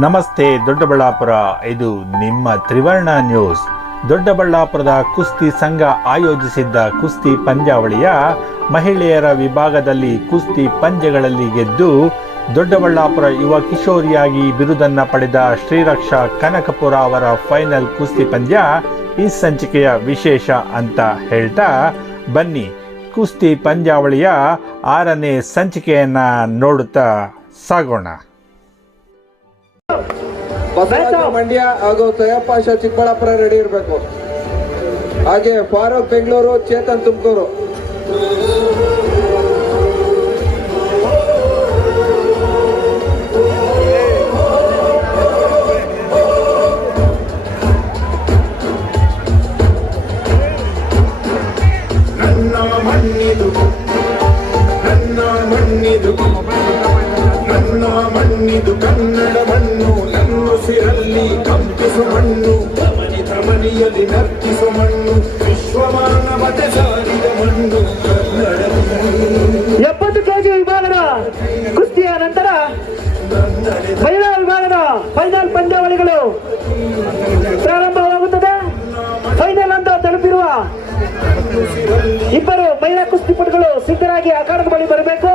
ನಮಸ್ತೆ ದೊಡ್ಡಬಳ್ಳಾಪುರ, ಇದು ನಿಮ್ಮ ತ್ರಿವರ್ಣ ನ್ಯೂಸ್. ದೊಡ್ಡಬಳ್ಳಾಪುರದ ಕುಸ್ತಿ ಸಂಘ ಆಯೋಜಿಸಿದ್ದ ಕುಸ್ತಿ ಪಂದ್ಯಾವಳಿಯ ಮಹಿಳೆಯರ ವಿಭಾಗದಲ್ಲಿ ಕುಸ್ತಿ ಪಂದ್ಯಗಳಲ್ಲಿ ಗೆದ್ದು ದೊಡ್ಡಬಳ್ಳಾಪುರ ಯುವ ಕಿಶೋರಿಯಾಗಿ ಬಿರುದನ್ನ ಪಡೆದ ಶ್ರೀರಕ್ಷಾ ಕನಕಪುರ ಅವರ ಫೈನಲ್ ಕುಸ್ತಿ ಪಂದ್ಯ ಈ ಸಂಚಿಕೆಯ ವಿಶೇಷ ಅಂತ ಹೇಳ್ತಾ ಬನ್ನಿ. ಕುಸ್ತಿ ಪಂದ್ಯಾವಳಿಯ ಆರನೇ ಸಂಚಿಕೆಯನ್ನ ನೋಡುತ್ತಾ ಸಾಗೋಣ. ಬಸವರಾಜ ಮಂಡ್ಯ ಹಾಗೂ ತಯಪ್ಪಾಶ ಚಿಕ್ಕಬಳ್ಳಾಪುರ ರೆಡಿ ಇರಬೇಕು. ಹಾಗೆ ಫಾರೂಕ್ ಬೆಂಗಳೂರು ಚೇತನ್ ತುಮಕೂರು. ಪ್ರಾರಂಭವಾಗುತ್ತದೆ. ಫೈನಲ್ ಅಂತ ತಲುಪಿರುವ ಇಬ್ಬರು ಮಹಿಳಾ ಕುಸ್ತಿಪಟುಗಳು ಸಿದ್ಧರಾಗಿ ಅಖಾಡದ ಬಳಿ ಬರಬೇಕು.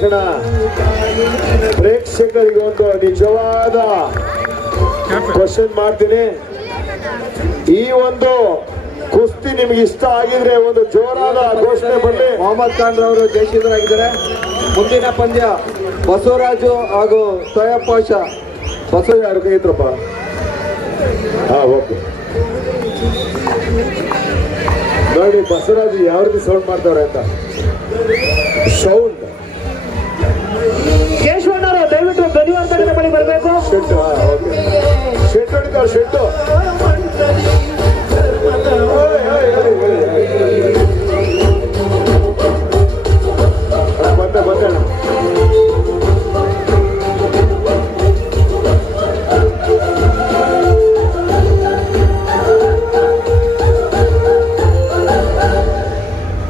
ತಕ್ಷಣ ಪ್ರೇಕ್ಷಕರಿಗೆ ಒಂದು ನಿಜವಾದ ಕ್ವಶನ್ ಮಾಡ್ತೀನಿ. ಈ ಒಂದು ಕುಸ್ತಿ ನಿಮ್ಗೆ ಇಷ್ಟ ಆಗಿದ್ರೆ ಒಂದು ಜೋರಾದ ಘೋಷಣೆ ಬರಲಿ ಮೊಹಮ್ಮದ್ ಖಾನ್ ರವರು ಜಯಿಸಿದ್ರಾಗಿದ್ದಾರೆ ಮುಂದಿನ ಪಂದ್ಯ ಬಸವರಾಜು ಹಾಗೂ ತಯಪ್ಪಾಶ. ಬಸವ ಯಾರು ಕೈತ್ರಪ್ಪ ಹಾ ಓಕೆ ನೋಡಿ ಬಸವರಾಜು ಯಾವ ರೀತಿ ಸೌಂಡ್ ಮಾಡ್ತಾರೆ ಅಂತ. ಸೌಂಡ್ ಬಳಿ ಬರಬೇಕು?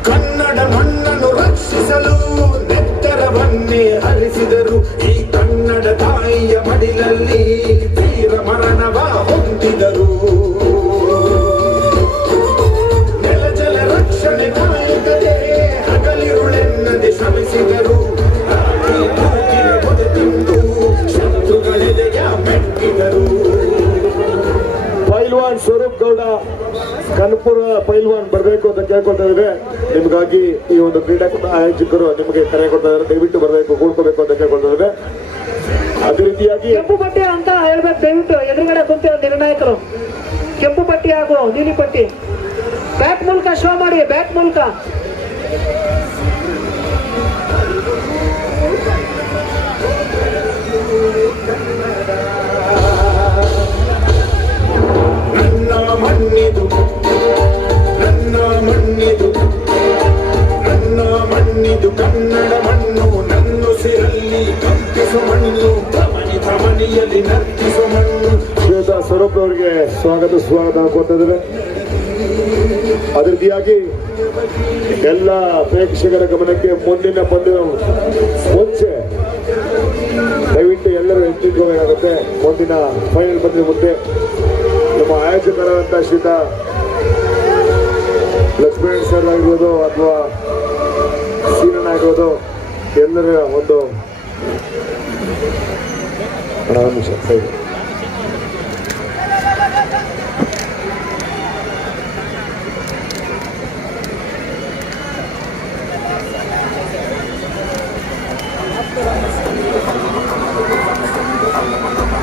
ಕನ್ನಡ ಮಣ್ಣನ್ನು ರಕ್ಷಿಸಲು ನೆತ್ತರವನ್ನೇ ಹರಿಸಿದರು. ಆಯೋಜಕರು ನಿಮಗೆ ಕರೆ ಕೊಡ್ತಾ ಇದ್ದಾರೆ. ದಯವಿಟ್ಟು ಬರಬೇಕು ಕೂಡ್ಕೋಬೇಕು ಅಂತ ಕೇಳ್ಕೊಳ್ತಾ ಅದೇ ರೀತಿಯಾಗಿ ಕೆಂಪು ಪಟ್ಟಿ ಅಂತ ಹೇಳ್ಬೇಕು, ದಯವಿಟ್ಟು ಎದುರುಗಡೆ ಕುಂತಿರೋ ನಿರ್ಣಾಯಕರು. ಕೆಂಪು ಪಟ್ಟಿ ಹಾಗೂ ನೀಲಿ ಪಟ್ಟಿ. ಬ್ಯಾಟ್ ಮೂಲಕ ಶೋ ಮಾಡಿ, ಬ್ಯಾಟ್ ಮೂಲಕ. ರೀತಿಯಾಗಿ ಎಲ್ಲ ಪ್ರೇಕ್ಷಕರ ಗಮನಕ್ಕೆ ಮುಂದಿನ ಪಂದ್ಯ ಮುಂಚೆ ದಯವಿಟ್ಟು ಎಲ್ಲರೂ ಹೆಚ್ಚಿಟ್ಕೋಬೇಕಾಗುತ್ತೆ ಮುಂದಿನ ಫೈನಲ್ ಪಂದ್ಯ ಮುಂದೆ ನಮ್ಮ ಆಯೋಜಕರಾದಂಥ ಶೀತ ಲಕ್ಷ್ಮಣ್ ಸರ್ ಆಗಿರ್ಬೋದು ಅಥವಾ ಸೀನಣ್ಣ ಆಗಿರ್ಬೋದು, ಎಲ್ಲರ ಒಂದು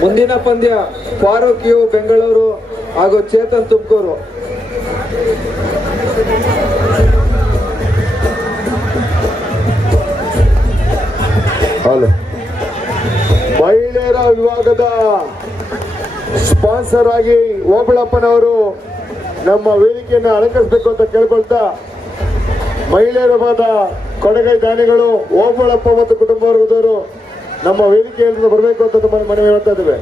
ಮುಂದಿನ ಪಂದ್ಯ ಫಾರೂಕಿಯು ಬೆಂಗಳೂರು ಹಾಗೂ ಚೇತನ್ ತುಮಕೂರು. ಮಹಿಳೆಯರ ವಿಭಾಗದ ಸ್ಪಾನ್ಸರ್ ಆಗಿ ಓಬಳಪ್ಪನವರು ನಮ್ಮ ವೇದಿಕೆಯನ್ನು ಅಲಂಕರಿಸಬೇಕು ಅಂತ ಕೇಳ್ಕೊಳ್ತಾ ಮಹಿಳೆಯರ ವಿಭಾಗದ ಕೊಡಗೈ ದಾನಿಗಳು ಓಬಳಪ್ಪ ಮತ್ತು ಕುಟುಂಬ ವರ್ಗದವರು ನಮ್ಮ ವೇದಿಕೆಯಲ್ಲಿ ಬರಬೇಕು ಅಂತ ಮನವಿ ಹೇಳ್ತಾ ಇದ್ದೇವೆ.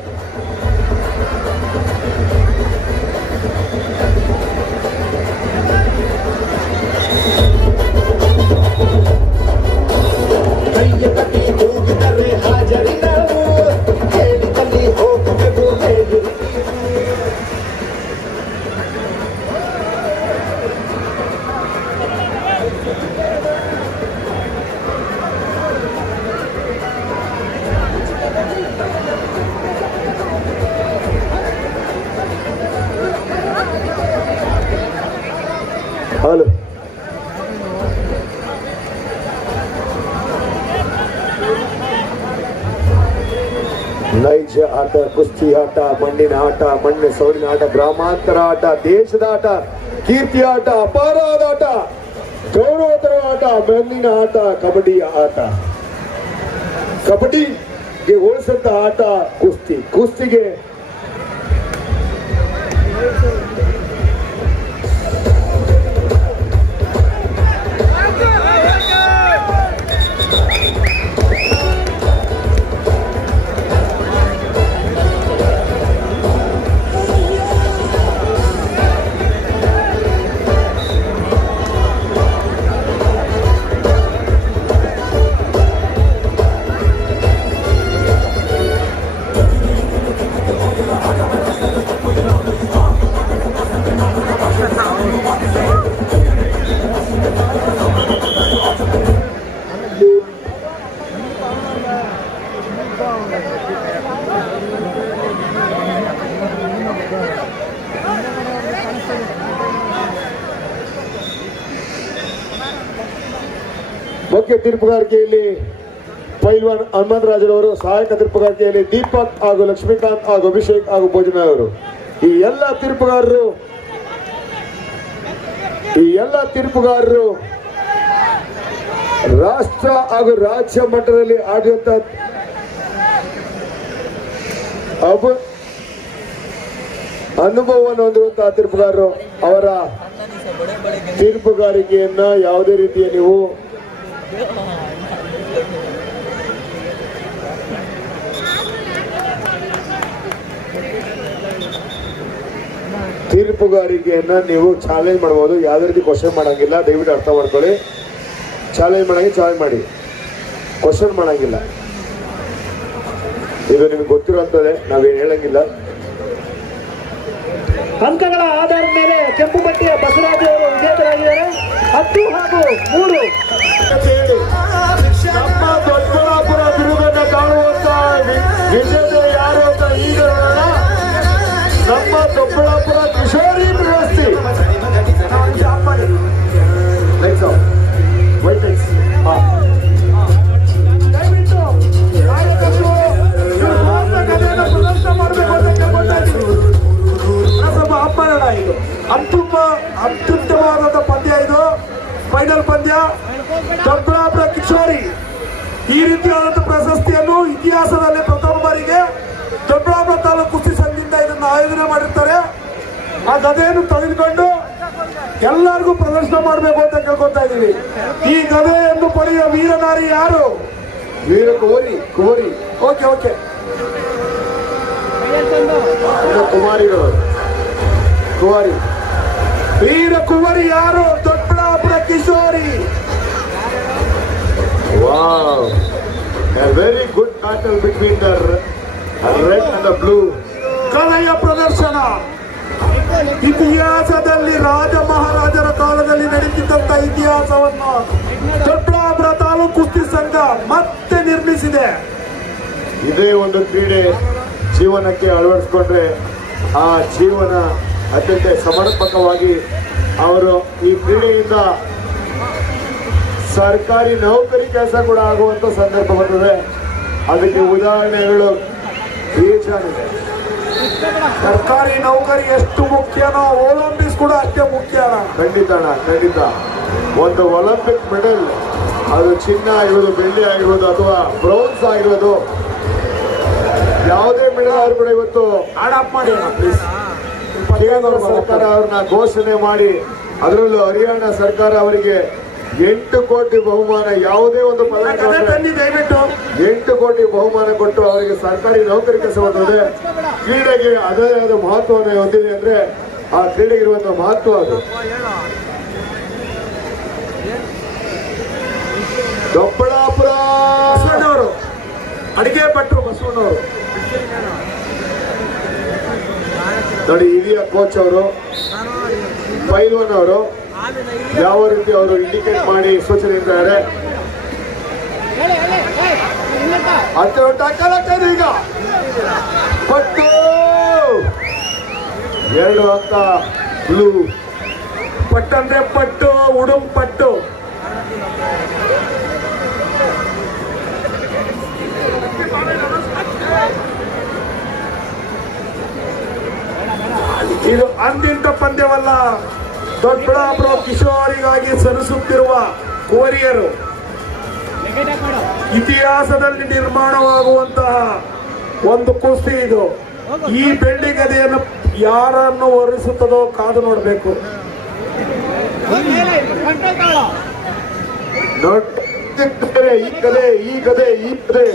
ನೈಜ ಆಟ, ಕುಸ್ತಿ ಆಟ, ಮಣ್ಣಿನ ಆಟ, ಮಣ್ಣು ಸೌರಿನ ಆಟ, ಗ್ರಾಮಾಂತರ ಆಟ, ದೇಶದ ಆಟ, ಕೀರ್ತಿ ಆಟ ಅಪಾರವಾದ ಆಟ ಗೌರವತರ ಆಟ ಮಣ್ಣಿನ ಆಟ, ಕಬಡ್ಡಿ ಆಟ. ಕಬಡ್ಡಿಗೆ ಹೋಲಿಸಿದ ಆಟ ಕುಸ್ತಿ. ಕುಸ್ತಿಗೆ ತೀರ್ಪುಗಾರಿಕೆಯಲ್ಲಿ ಪೈಲ್ವಾನ್ ಹನುಮಂತರಾಜರವರು ಸಹಾಯಕ ತೀರ್ಪುಗಾರಿಕೆಯಲ್ಲಿ ದೀಪಕ್ ಹಾಗೂ ಲಕ್ಷ್ಮೀಕಾಂತ್ ಹಾಗೂ ಅಭಿಷೇಕ್ ಹಾಗೂ ಭೋಜನ ಅವರು ಈ ಎಲ್ಲ ತೀರ್ಪುಗಾರರು, ಈ ಎಲ್ಲ ತೀರ್ಪುಗಾರರು ರಾಷ್ಟ್ರ ಹಾಗೂ ರಾಜ್ಯ ಮಟ್ಟದಲ್ಲಿ ಆಡಿದಂತ ಅನುಭವವನ್ನು ಹೊಂದಿರುವಂತಹ ತೀರ್ಪುಗಾರರು, ಅವರ ತೀರ್ಪುಗಾರಿಕೆಯನ್ನ ಯಾವುದೇ ರೀತಿಯ ನೀವು ತೀರ್ಪುಗಾರಿಕೆಯನ್ನ ನೀವು ಚಾಲೆಂಜ್ ಮಾಡ್ಬೋದು. ಯಾವುದೇ ರೀತಿ ಕ್ವಶನ್ ಮಾಡಂಗಿಲ್ಲ. ದಯವಿಟ್ಟು ಅರ್ಥ ಮಾಡ್ಕೊಳ್ಳಿ. ಚಾಲೆಂಜ್ ಮಾಡಂಗೆ ಚಾಲೆಂಜ್ ಮಾಡಿ. ಕ್ವಶನ್ ಮಾಡಂಗಿಲ್ಲ. ಇದು ನಿಮ್ಗೆ ಗೊತ್ತಿರೋಂಥದ್ದೇ ನಾವೇನು ಹೇಳಂಗಿಲ್ಲ. ಅಂಕಗಳ ಆಧಾರದ ಮೇಲೆ ಕೆಂಪು ಬಟ್ಟೆಯ ಬಸವರಾಜ ಅವರು ವಿಜೇತರಾಗಿದ್ದಾರೆ. ಹತ್ತು ಹಾಗೂ ಮೂರು. ದೊಡ್ಡಬಳ್ಳಾಪುರ ಬಿರುದನ್ನ ಕಾಣುವಂತ ವಿ- ವಿಜೇತ ಯಾರು ಅಂತ ಈಗ. ನಮ್ಮ ದೊಡ್ಡಬಳ್ಳಾಪುರ ಕಿಶೋರಿ ಅಪ್ಪರಣ ಇದು. ಅತ್ಯುತ್ತ ಅತ್ಯುತ್ತಮವಾದಂಥ ಪಂದ್ಯ ಇದು. ಫೈನಲ್ ಪಂದ್ಯ. ದೊಡ್ಡಬಳ್ಳಾಪುರ ಕಿಶೋರಿ ಈ ರೀತಿಯಾದಂಥ ಪ್ರಶಸ್ತಿಯನ್ನು ಇತಿಹಾಸದಲ್ಲಿ ಪ್ರಥಮ ಬಾರಿಗೆ ದೊಡ್ಡಬಳ್ಳಾಪುರ ತಾಲೂಕು ಕುಸ್ತಿ ಸಂಘದಿಂದ ಇದನ್ನು ಆಯೋಜನೆ ಮಾಡಿರ್ತಾರೆ. ಆ ಗದೆಯನ್ನು ತೆಗೆದುಕೊಂಡು ಎಲ್ಲರಿಗೂ ಪ್ರದರ್ಶನ ಮಾಡಬೇಕು ಅಂತ ಕೇಳ್ಕೊತಾ ಇದ್ದೀವಿ. ಈ ಗದೆಯನ್ನು ಪಡೆಯುವ ವೀರನಾರಿ ಯಾರು? ವೀರ ಕೋರಿ ಕೋರಿ ಓಕೆ ಓಕೆ. ಕುಮಾರಿಗಳು. ಕುಮಾರಿ ವೀರ ಕುವರಿ ಯಾರು? Doddaballapura Kishori. Wow. Very good battle between the red and the blue ಕಲೆಯ ಪ್ರದರ್ಶನ. ಇತಿಹಾಸದಲ್ಲಿ ರಾಜ ಮಹಾರಾಜರ ಕಾಲದಲ್ಲಿ ನಡೆಯುತ್ತಿದ್ದಂತ ಇತಿಹಾಸವನ್ನು ದೊಡ್ಡಬಳ್ಳಾಪುರ ತಾಲೂಕು ಕುಸ್ತಿ ಸಂಘ ಮತ್ತೆ ನಿರ್ಮಿಸಿದೆ. ಇದೇ ಒಂದು ಕ್ರೀಡೆ ಜೀವನಕ್ಕೆ ಅಳವಡಿಸ್ಕೊಂಡ್ರೆ ಆ ಜೀವನ ಅತ್ಯಂತ ಸಮರ್ಪಕವಾಗಿ ಅವರು ಈ ಕ್ರೀಡೆಯಿಂದ ಸರ್ಕಾರಿ ನೌಕರಿ ಕೆಲಸ ಕೂಡ ಆಗುವಂತ ಸಂದರ್ಭ ಬರ್ತದೆ ಅದಕ್ಕೆ ಉದಾಹರಣೆಗಳು ಬೇಜಾರಿದೆ ಸರ್ಕಾರಿ ನೌಕರಿ ಎಷ್ಟು ಮುಖ್ಯನೋ ಒಲಿಂಪಿಕ್ಸ್ ಕೂಡ ಅಷ್ಟೇ ಮುಖ್ಯ. ಖಂಡಿತ ಅಣ್ಣ ಖಂಡಿತ. ಒಂದು ಒಲಿಂಪಿಕ್ ಮೆಡಲ್ ಅದು ಚಿನ್ನ ಆಗಿರ್ಬೋದು ಬೆಳ್ಳಿ ಆಗಿರ್ಬೋದು ಅಥವಾ ಬ್ರೌನ್ಸ್ ಆಗಿರೋದು ಯಾವುದೇ ಮೆಡಲ್ ಆದ್ರೂ ಕೂಡ ಇವತ್ತು ಆಡಪ್ ಮಾಡಿ ಅಣ್ಣ ಪ್ಲೀಸ್ ಕೇಂದ್ರ ಸರ್ಕಾರ ಅವ್ರನ್ನ ಘೋಷಣೆ ಮಾಡಿ ಅದರಲ್ಲೂ ಹರಿಯಾಣ ಸರ್ಕಾರ ಅವರಿಗೆ ಎಂಟು ಕೋಟಿ ಬಹುಮಾನ ಯಾವುದೇ ಒಂದು ಎಂಟು ಕೋಟಿ ಬಹುಮಾನ ಕೊಟ್ಟು ಅವರಿಗೆ ಸರ್ಕಾರಿ ನೌಕರಿ ಕೆಲಸ ಬರ್ತದೆ ಕ್ರೀಡೆಗೆ ಅದೇ ಆದ ಮಹತ್ವವನ್ನು ಹೊಂದಿದೆ ಅಂದ್ರೆ ಆ ಕ್ರೀಡೆಗೆ ಇರುವಂತಹ ಮಹತ್ವ ಅದು. ದೊಪ್ಪಳಾಪುರ! ಬಸವಣ್ಣವರು ಅಡಿಗೆ ಭಟ್ರು ಬಸವಣ್ಣವರು. ನೋಡಿ ಹಿರಿಯ ಕೋಚ್ ಅವರು, ಪೈಲ್ವನ್ ಅವರು, ಯಾವ ರೀತಿ ಅವರು ಇಂಡಿಕೇಟ್ ಮಾಡಿ ಸೂಚನೆ ಇದ್ದಾರೆ ಈಗ. ಪಟ್ಟು. ಎರಡು ಅಂತ ಬ್ಲೂ ಪಟ್ಟಂದ್ರೆ ಪಟ್ಟು, ಉಡುಂ ಪಟ್ಟು. ಇದು ಅಂದಿಂತ ಪಂದ್ಯವಲ್ಲ. ದೊಡ್ಡಬಳ್ಳಾಪುರ ಕಿಶೋರಿಗಾಗಿ ಸರಿಸುತ್ತಿರುವ ಕೋರಿಯರು ಇತಿಹಾಸದಲ್ಲಿ ನಿರ್ಮಾಣವಾಗುವಂತಹ ಒಂದು ಕುಸ್ತಿ ಇದು. ಈ ಬೆಳ್ಳಿ ಗದೆಯನ್ನು ಯಾರನ್ನು ಒರೆಸುತ್ತದೋ ಕಾದು ನೋಡಬೇಕು. ನೋಡಿ ಈ ಕದೆ ಈ ಕದೆ ಈ ಕದೆ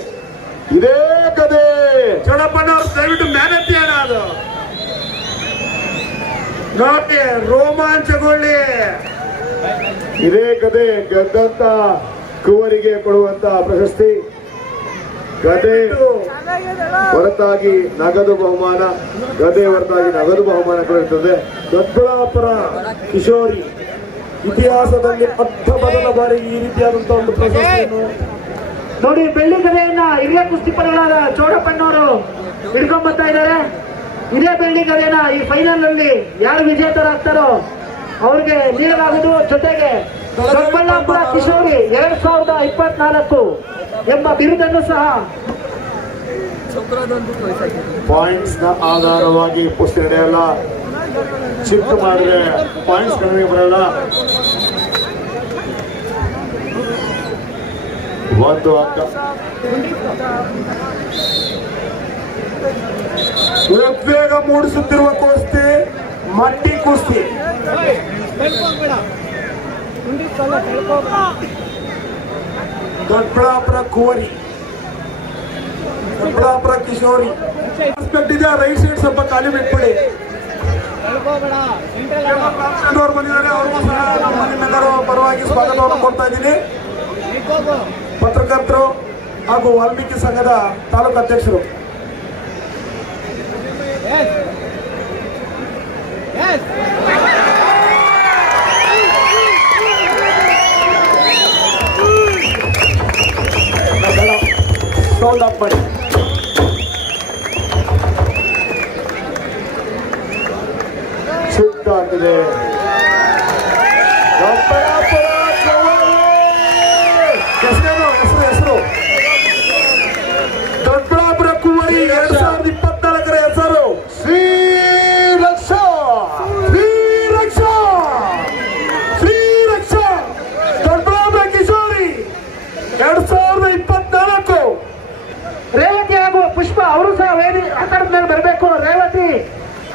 ಇದೇ ಕದೆ ಚಡಪ್ಪನವ್ರು ದಯವಿಟ್ಟು ಮ್ಯಾನೇಜ್ ಅದು. ನೋಡಿ ರೋಮಾಂಚಗೊಳ್ಳಿ. ಇದೇ ಕತೆ ಗೆದ್ದಂತ ಕುವರಿಗೆ ಕೊಡುವಂತ ಪ್ರಶಸ್ತಿ. ಗದೆ ಹೊರತಾಗಿ ನಗದು ಬಹುಮಾನ ಗದೆ ಹೊರತಾಗಿ ನಗದು ಬಹುಮಾನ ಕೊಡುತ್ತದೆ ಇರ್ತದೆ ದೊಡ್ಡಬಳ್ಳಾಪುರ ಕಿಶೋರಿ. ಇತಿಹಾಸದಲ್ಲಿ ಮೊಟ್ಟ ಮೊದಲ ಬಾರಿ ಈ ರೀತಿಯಾದಂತಹ ಒಂದು ಪ್ರಶಸ್ತಿಯನ್ನು ನೋಡಿ ಬೆಳ್ಳಿ ಗದೆಯನ್ನ ಹಿರಿಯ ಕುಸ್ತಿಪಟುಗಳಾದ ಚೋಡಪ್ಪಣ್ಣವರು ಹಿಡ್ಕೊಂಡ್ ಬರ್ತಾ ಇದ್ದಾರೆ. ಇದೇ ಬಿಲ್ಡಿಂಗ್ ಅದೇನ ಈ ಫೈನಲ್ ಅಲ್ಲಿ ಯಾರು ವಿಜೇತರಾಗ್ತಾರೋ ಅವ್ರಿಗೆ ನೀಡಲಾಗುವುದು ಜೊತೆಗೆ ದೊಡ್ಡಬಳ್ಳಾಪುರ ಕಿಶೋರಿ ಎರಡ್ ಸಾವಿರದ ಇಪ್ಪತ್ನಾಲ್ಕು ಎಂಬ ಬಿರುದನ್ನು ಸಹ ಪಾಯಿಂಟ್ಸ್ನ ಆಧಾರವಾಗಿ ಪುಸ್ತಕ ನಡೆಯಲ್ಲ. ಶಿಫ್ಟ್ ಮಾಡಿದ್ರೆ ಪಾಯಿಂಟ್ಸ್ ಕಡಿಮೆ ಬರಲ್ಲ. ಒಂದು ಅಂಕ. ಉದ್ವೇಗ ಮೂಡಿಸುತ್ತಿರುವ ಕುಸ್ತಿ, ಮಟ್ಟಿ ಕುಸ್ತಿ. ದೊಡ್ಡಬಳ್ಳಾಪುರ ಕುವರಿ. ದೊಡ್ಡಬಳ್ಳಾಪುರ ಕಿಶೋರಿ. ಇದೆ ರೈಟ್ ಸೈಡ್ ಸ್ವಲ್ಪ ಖಾಲಿ ಬಿಟ್ಬಿಡಿ. ಅವ್ರಿಗೂ ಸಹ ಪರವಾಗಿ ಸ್ವಾಗತವನ್ನು ಕೊಡ್ತಾ ಇದ್ದೀನಿ. ಪತ್ರಕರ್ತರು ಹಾಗೂ ವಾಲ್ಮೀಕಿ ಸಂಘದ ತಾಲೂಕು ಅಧ್ಯಕ್ಷರು. ಸೌಂಡ್ ಆಫ್ ಮಾಡಿ ಚಿಕ್ಕ ಆಗ್ತದೆ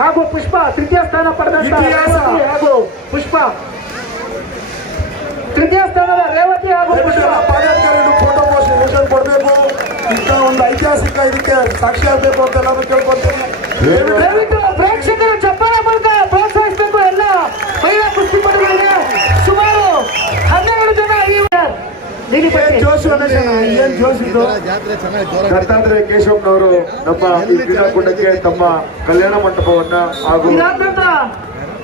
ಹಾಗೂ ಪುಷ್ಪ ತೃತೀಯ ಸ್ಥಾನ ಪಡೆದಂತ. ಹಾಗೂ ಪುಷ್ಪ. ತೃತೀಯ ಸ್ಥಾನದ ರೇವತಿ ಹಾಗೂ ಫೋಟೋ ಪೋಸ್ಟ್ ಕೊಡಬೇಕು. ಇಂಥ ಒಂದು ಐತಿಹಾಸಿಕ ಇದಕ್ಕೆ ಸಾಕ್ಷಿ ಆಗಬೇಕು ಅಂತ ನಾನು ಕೇಳ್ಕೊಳ್ತೇನೆ ಜೋಶ್ ಏನ್ ಜೋಶ್ ಇದು? ದತ್ತಾತ್ರೇಯ ಕೇಶವನವರು ನಮ್ಮ ಈ ಕ್ರೀಡಾಕೂಟಕ್ಕೆ ತಮ್ಮ ಕಲ್ಯಾಣ ಮಂಟಪವನ್ನ ಹಾಗೂ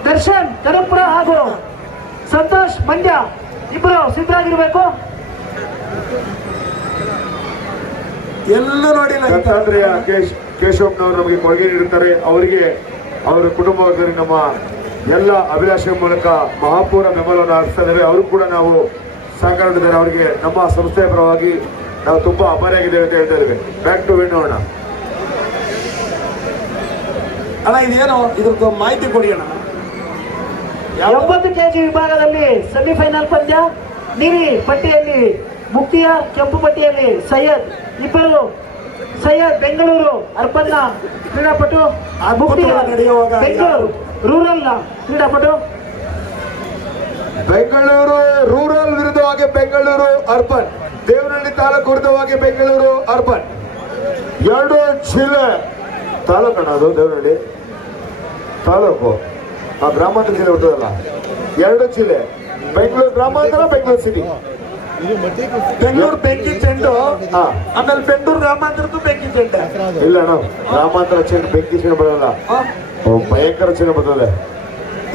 ದರ್ಶನ್ ಕರಪುರ ಹಾಗೂ ಸಂತೋಷ್ ಮಂಡ್ಯ ಇಬ್ಬರು ಸಿದ್ಧರಾಗಿರ್ಬೇಕು. ಎಲ್ಲೂ ನೋಡಿಲ್ಲ ಇಂಥ ದತ್ತಾತ್ರೇಯ ಕೇಶ್ ಕೇಶವನವರು ನಮಗೆ ಕೊಡುಗೆ ನೀಡುತ್ತಾರೆ. ಅವರಿಗೆ ಅವರ ಕುಟುಂಬ ವರ್ಗರಿಗೆ ನಮ್ಮ ಎಲ್ಲ ಅಭಿಲಾಷೆ ಮೂಲಕ ಮಹಾಪೂರ ಬೆಂಬಲವನ್ನು ಅರ್ಪಿಸ್ತಾ ಇದ್ದೇವೆ ಅವರು ಕೂಡ ನಾವು ಸಹಕಾರ ನೀಡಿದ್ದಾರೆ ಅವರಿಗೆ ನಮ್ಮ ಸಂಸ್ಥೆಯ ಪರವಾಗಿ ನಾವು ತುಂಬಾ ಅಭಾರಿಯಾಗಿದ್ದೇವೆ ಅಂತ ಹೇಳ್ತಾ ಇದ್ದೇವೆ. ಬ್ಯಾಕ್ ಟು ವಿನ್ ಅಣ್ಣ. ಅಣ್ಣ ಇದೇನು? ಇದ್ರದ್ದು ಮಾಹಿತಿ ಕೊಡಿ ಅಣ್ಣ. ಎಂಬತ್ತು ಕೆಜಿ ವಿಭಾಗದಲ್ಲಿ ಸೆಮಿಫೈನಲ್ ಪಂದ್ಯ. ನೀರಿ ಪಟ್ಟಿಯಲ್ಲಿ ಮುಕ್ತಿಯ ಕೆಂಪು ಪಟ್ಟಿಯಲ್ಲಿ ಸೈಯದ್. ಇಬ್ಬರು ಸೈಯದ್ ಬೆಂಗಳೂರು ಅರ್ಬನ್ನ ಕ್ರೀಡಾಪಟು. ಬೆಂಗಳೂರು ರೂರಲ್ನ ಕ್ರೀಡಾಪಟು. ಬೆಂಗಳೂರು ರೂರಲ್ ವಿರುದ್ಧವಾಗಿ ಬೆಂಗಳೂರು ಅರ್ಬನ್ ದೇವನಹಳ್ಳಿ ತಾಲೂಕು ಕುರಿತವಾಗಿ ಬೆಂಗಳೂರು ಅರ್ಬನ್. ಎರಡು ಜಿಲ್ಲೆ ತಾಲೂಕಣ್ಣ ಅದು ದೇವನಹಳ್ಳಿ. ತಾಲೂಕು. ಆ ಗ್ರಾಮಾಂತರ ಜಿಲ್ಲೆ ಹುಟ್ಟದಲ್ಲ. ಎರಡು ಜಿಲ್ಲೆ. ಬೆಂಗಳೂರು ಗ್ರಾಮಾಂತರ ಬೆಂಗಳೂರು ಸಿಟಿ ಬೆಂಗಳೂರು ಬೆಂಕಿ ಚೆಂಡು. ಆಮೇಲೆ ಬೆಂಗಳೂರು ಗ್ರಾಮಾಂತರದ್ದು ಬೆಂಕಿ ಚೆಂಡ. ಇಲ್ಲ ಅಣ್ಣ ಗ್ರಾಮಾಂತರ ಚೆಂಡು ಬೆಂಕಿ ಚೆಂಡು ಬರಲ್ಲ. ಓ, ಭಯಂಕರ ಚೆಂಡು ಬರ್ತದೆ.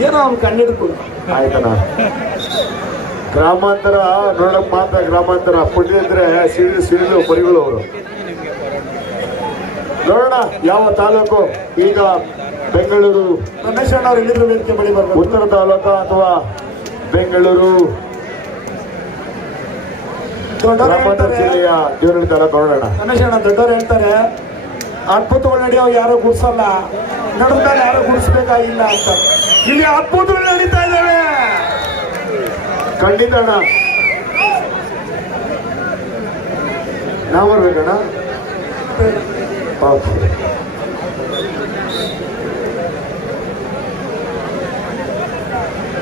ಏನೋ ಅವ್ನು ಕಣ್ಣಿಡ್ಕೊಂಡು. ಆಯ್ತಣ್ಣ. ಗ್ರಾಮಾಂತರ ನೋಡಕ್ ಮಾತ್ರ ಗ್ರಾಮಾಂತರ. ಪುಣ್ಯ ಇದ್ರೆ ಸಿಡಿಲು ಸಿಡಿಲು ಪರಿಗಳು ಅವರು. ನೋಡೋಣ ಯಾವ ತಾಲೂಕು. ಈಗ ಬೆಂಗಳೂರು. ರಮೇಶ್ ಅವರು ಅವ್ರು ಇಲ್ಲಿದ್ರು ವೇದಿಕೆ ಬಳಿ ಬರ್ಬೋದು. ಉತ್ತರ ತಾಲೂಕು ಅಥವಾ ಬೆಂಗಳೂರು? ಗ್ರಾಮಾಂತರ ಜಿಲ್ಲೆಯ ದೇವನಹಳ್ಳಿ ತಾಲೂಕು ನೋಡೋಣ. ರಮೇಶ್ ಅಣ್ಣ ದೊಡ್ಡವ್ರು ಹೇಳ್ತಾರೆ ಅದ್ಭುತಗಳು ನಡೆಯೋ ಯಾರು ಗುಡ್ಸಲ್ಲ. ನಡೆದ ಯಾರು ಗುಡಿಸ್ಬೇಕಾಗಿಲ್ಲ ಅಂತ. ಇಲ್ಲಿ ಅದ್ಭುತಗಳು ನಡೀತಾ ಇದ್ದಾವೆ. ಖಂಡಿತ ಅಣ್ಣ. ನಾವು ಬರ್ಬೇಕಣ್ಣ? ಪಾಪ.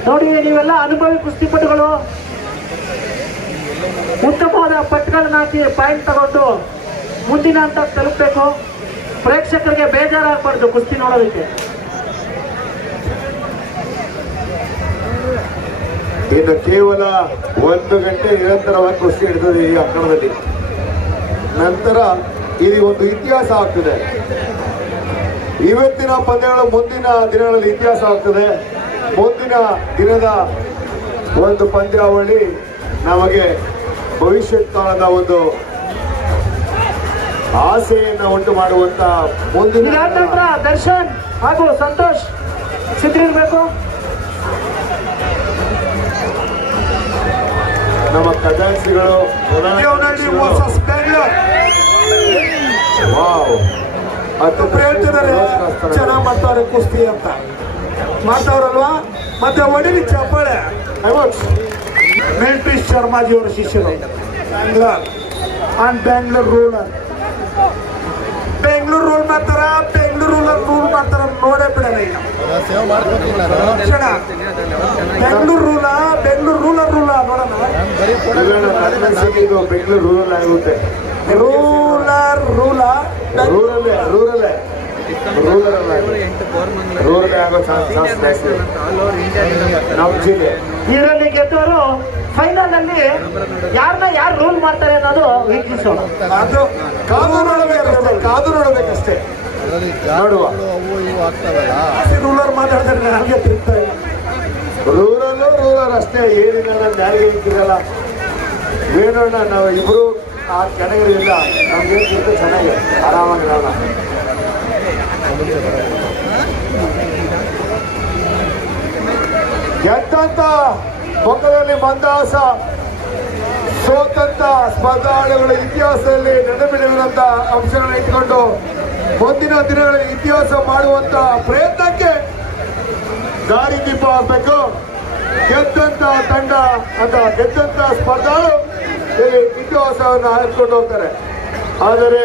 ನೋಡಿ ನೀವೆಲ್ಲ ಅನುಭವಿ ಕುಸ್ತಿಪಟುಗಳು. ಉತ್ತಮವಾದ ಪಟ್ಗಳನ್ನ ಹಾಕಿ ಪಾಯಿಂಟ್ ತಗೊಂಡು ಮುಂದಿನ ಹಂತ ತಲುಪಬೇಕು. ಪ್ರೇಕ್ಷಕರಿಗೆ ಬೇಜಾರಾಗಬಾರ್ದು ಕುಸ್ತಿ ನೋಡೋದಕ್ಕೆ. ಇನ್ನು ಕೇವಲ ಒಂದು ಗಂಟೆ ನಿರಂತರವಾಗಿ ಕುಸ್ತಿ ಹಿಡಿತದೆ ಈ ಅಂಕಣದಲ್ಲಿ ನಂತರ ಇಲ್ಲಿ ಒಂದು ಇತಿಹಾಸ ಆಗ್ತದೆ. ಇವತ್ತಿನ ಪಂದ್ಯಗಳ ಮುಂದಿನ ದಿನಗಳಲ್ಲಿ ಇತಿಹಾಸ ಆಗ್ತದೆ. ಮುಂದಿನ ದಿನದ ಒಂದು ಪಂದ್ಯಾವಳಿ ನಮಗೆ ಭವಿಷ್ಯತ್ ಕಾಲದ ಒಂದು ಆಸೆಯನ್ನು ಉಂಟು ಮಾಡುವಂತ ಮುಂದಿನ ದರ್ಶನ್ ಹಾಗೂ ಸಂತೋಷ್ ಸಿದ್ಧಿರ್ಬೇಕು ನಮ್ಮ ಖಜಾನ್ಸಿಗಳು ಚೆನ್ನಾಗ್ ಮಾಡ್ತಾರೆ ಕುಸ್ತಿ ಅಂತ. ಮಾಡ್ತಾವ್ರಲ್ವಾ? ಮತ್ತೆ ಒಡಿಲಿ ಚಪ್ಪಾಳೆ. ಮಿಲ್ಟ್ರಿ ಶರ್ಮಾಜಿ ಅವರ ಶಿಷ್ಯರು. Bangalore and Bangalore ruler Bengaluru rule ಮಾಡ್ತಾರ? ಬೆಂಗಳೂರು ರೂಲರ್ ರೂಲ್ ಮಾಡ್ತಾರ ನೋಡೇ ಬಿಡಲ್ಲ ಈಗ. ಬೆಂಗಳೂರು ರೂಲ ಬೆಂಗಳೂರು ರೂಲರ್ ರೂಲ ನೋಡೋಣ ಇದು ಬೆಂಗಳೂರು ರೂರಲ್ ಆಗುತ್ತೆ. ರೂಲರ್ ರೂಲ ರೂರಲ್ಲೇ ರೂರಲ್ಲೇ ರೂರಲ್ ರೂರಲ್ ಆಗೋ ಚಾನ್ಸ್ ಜಾಸ್ತಿ. ನಮ್ಮ ಜಿಲ್ಲೆ ಇದರಲ್ಲಿ ಗೆದ್ದವರು ಫೈನಲ್ ಅಲ್ಲಿ ಯಾರನ್ನ ಯಾರು ರೂಲ್ ಮಾಡ್ತಾರೆ ಅನ್ನೋದು ವೀಕ್ಷಿಸೋಣ. ಅದು ಕಾದು ನೋಡಬೇಕಷ್ಟೇ ಕಾದು ನೋಡಬೇಕಷ್ಟೇ. ನೋಡುವ. ರೂಲರ್ ಮಾತಾಡ್ತಾರೆ ನನಗೆ ತಿರುಗ್ತಾ ಇಲ್ಲ. ರೂರಲ್ಲು ರಸ್ತೆ ಏನಿಲ್ಲ ಜಾರಿಗೆ ಇರ್ತಿರಲ್ಲ ವೇಣೋಣ ನಾವು ಇಬ್ಬರು ಆ ಕೆಣಗಿರಿಂದ ನಮ್ಗೆ ಚೆನ್ನಾಗಿ ಆರಾಮಾಗಿರಲ್ಲ. ಗೆದ್ದಂತ ಮುಖದಲ್ಲಿ ಮಂದಾಸ ಸೋತಂತ ಸ್ಪರ್ಧಾಳುಗಳ ಇತಿಹಾಸದಲ್ಲಿ ನೆನಪಿಡಿರುವಂತ ಅಂಶಗಳನ್ನ ಇಟ್ಕೊಂಡು ಮುಂದಿನ ದಿನಗಳಲ್ಲಿ ಇತಿಹಾಸ ಮಾಡುವಂತ ಪ್ರಯತ್ನಕ್ಕೆ ದಾರಿ ದೀಪ ಆಗ್ಬೇಕು ಗೆದ್ದಂತ ತಂಡ ಅಂತ ಗೆದ್ದಂತ ಸ್ಪರ್ಧಾಳು ಇಲ್ಲಿ ಇತಿಹಾಸವನ್ನು ಹಾಕಿಕೊಂಡು ಹೋಗ್ತಾರೆ. ಆದರೆ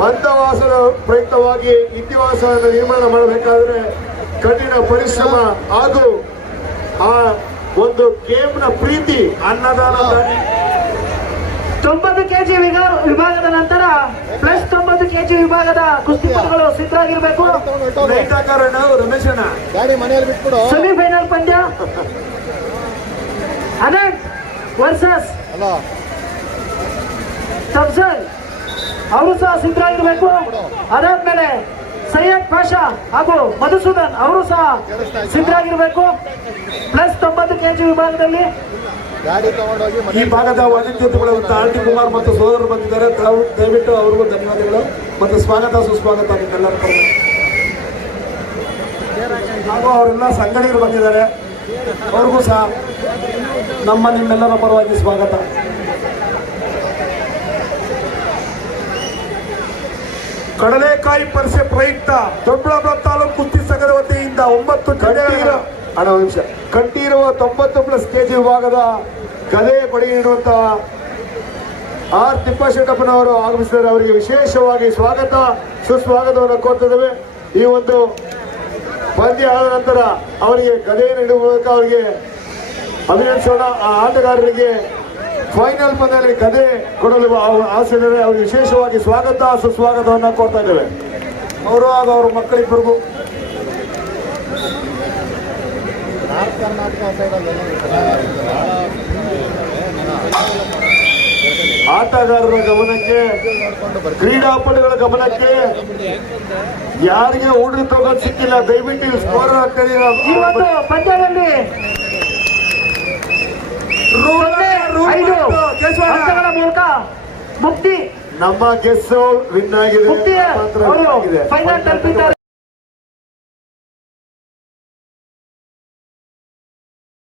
ಮಂತವಾಸದ ಪ್ರಯುಕ್ತವಾಗಿ ಇತಿಹಾಸವನ್ನು ನಿರ್ಮಾಣ ಮಾಡಬೇಕಾದ್ರೆ ಕಠಿಣ ಪರಿಶ್ರಮ ಹಾಗೂ ಆ ಒಂದು ಗೇಮ್ನ ಪ್ರೀತಿ, ಅನ್ನದಾನ ದಾನಿ ತೊಂಬತ್ತು ಕೆಜಿ ವಿಭಾಗದ ನಂತರ ಪ್ಲಸ್ ತೊಂಬತ್ತು ಕೆಜಿ ವಿಭಾಗದ ಕುಸ್ತಿಪಟುಗಳು ಸಿದ್ಧರಾಗಿರ್ಬೇಕು. ಸೆಮಿಫೈನಲ್ ಪಂದ್ಯ. ಅನಂತ್ ವರ್ಸಸ್ ತಬ್ಸಲ್ ಅವರು ಸಹ ಸಿದ್ಧರಾಗಿರ್ಬೇಕು. ಅದಾದ್ಮೇಲೆ ಸೈಯದ್ ಪಾಷಾ ಹಾಗೂ ಮಧುಸೂದನ್ ಅವರು ಸಹ ಸಿದ್ಧರಾಗಿರ್ಬೇಕು. ಪ್ಲಸ್ ತೊಂಬತ್ತು ಕೆಜಿ ವಿಭಾಗದಲ್ಲಿ ಗಾಡಿ ತಗೊಂಡೋಗಿ ಈ ಭಾಗದ ವಾಣಿಜ್ಯ ಜೊತೆಗಳು ಆರ್ ಟಿ ಕುಮಾರ್ ಮತ್ತು ಸೋದರರು ಬಂದಿದ್ದಾರೆ. ತಾವು ದಯವಿಟ್ಟು ಅವ್ರಿಗೂ ಧನ್ಯವಾದಗಳು ಮತ್ತು ಸ್ವಾಗತ ಸುಸ್ವಾಗತ ನಿಮ್ಮೆಲ್ಲರ. ಹಾಗೂ ಅವರೆಲ್ಲ ಸಂಗಡಿಗರು ಬಂದಿದ್ದಾರೆ. ಅವ್ರಿಗೂ ಸಹ ನಮ್ಮ ನಿಮ್ಮೆಲ್ಲರ ಪರವಾಗಿ ಸ್ವಾಗತ. ಕಡಲೆಕಾಯಿ ಪರಿಷೆ ಪ್ರಯುಕ್ತ ದೊಡ್ಡಬಳ್ಳಾಪುರ ತಾಲೂಕು ಕುಸ್ತಿ ಸಂಘದ ವತಿಯಿಂದ ಒಂಬತ್ತು ಕಡೆ ಹಣ ಅಣ್ಣ ನಿಮಿಷ. ಕಂಠೀರುವ ತೊಂಬತ್ತು ಪ್ಲಸ್ ಕೆಜಿ ವಿಭಾಗದ ಗದೆ ಕೊಡುಗೆ ನೀಡುವಂತಹ ಆರ್ ತಿಪ್ಪಶೆಟ್ಟಪ್ಪನವರು ಆಗಮಿಸಿದರೆ ಅವರಿಗೆ ವಿಶೇಷವಾಗಿ ಸ್ವಾಗತ, ಸುಸ್ವಾಗತವನ್ನು ಕೋರ್ತಿದ್ದೇವೆ ಈ ಒಂದು ಪಂದ್ಯ ಆದ ನಂತರ ಅವರಿಗೆ ಕಲೆ ನೀಡುವ ಮೂಲಕ ಅವರಿಗೆ ಅಭಿನಂದಿಸೋಣ. ಆ ಆಟಗಾರರಿಗೆ ಫೈನಲ್ ಪಂದ್ಯದಲ್ಲಿ ಗದೆ ಕೊಡಲು ಆ- ಆಸೆ ಇದೆ. ಅವರಿಗೆ ವಿಶೇಷವಾಗಿ ಸ್ವಾಗತ, ಸುಸ್ವಾಗತವನ್ನು ಕೋರ್ತಾ ಇದ್ದೇವೆ. ಅವರು ಹಾಗೂ ಅವರ ಮಕ್ಕಳಿಬ್ಬರಿಗೂ ನಾರ್ತ್ ಕರ್ನಾಟಕ ಆಟಗಾರರ ಗಮನಕ್ಕೆ ಕ್ರೀಡಾಪಟುಗಳ ಗಮನಕ್ಕೆ ಯಾರಿಗೆ ಊಟ ತಗೊಂಡು ಸಿಕ್ಕಿಲ್ಲ ದಯವಿಟ್ಟು ಸ್ಕೋರ್ ಒಂದು ಪಂದ್ಯದಲ್ಲಿ ಮೂಲಕ ಮುಕ್ತಿ ನಮ್ಮ ಗೆಸ್ಸು ವಿನ್ ಆಗಿದೆ. ಫೈನಲ್ ತಲುಪಿದ್ದಾರೆ.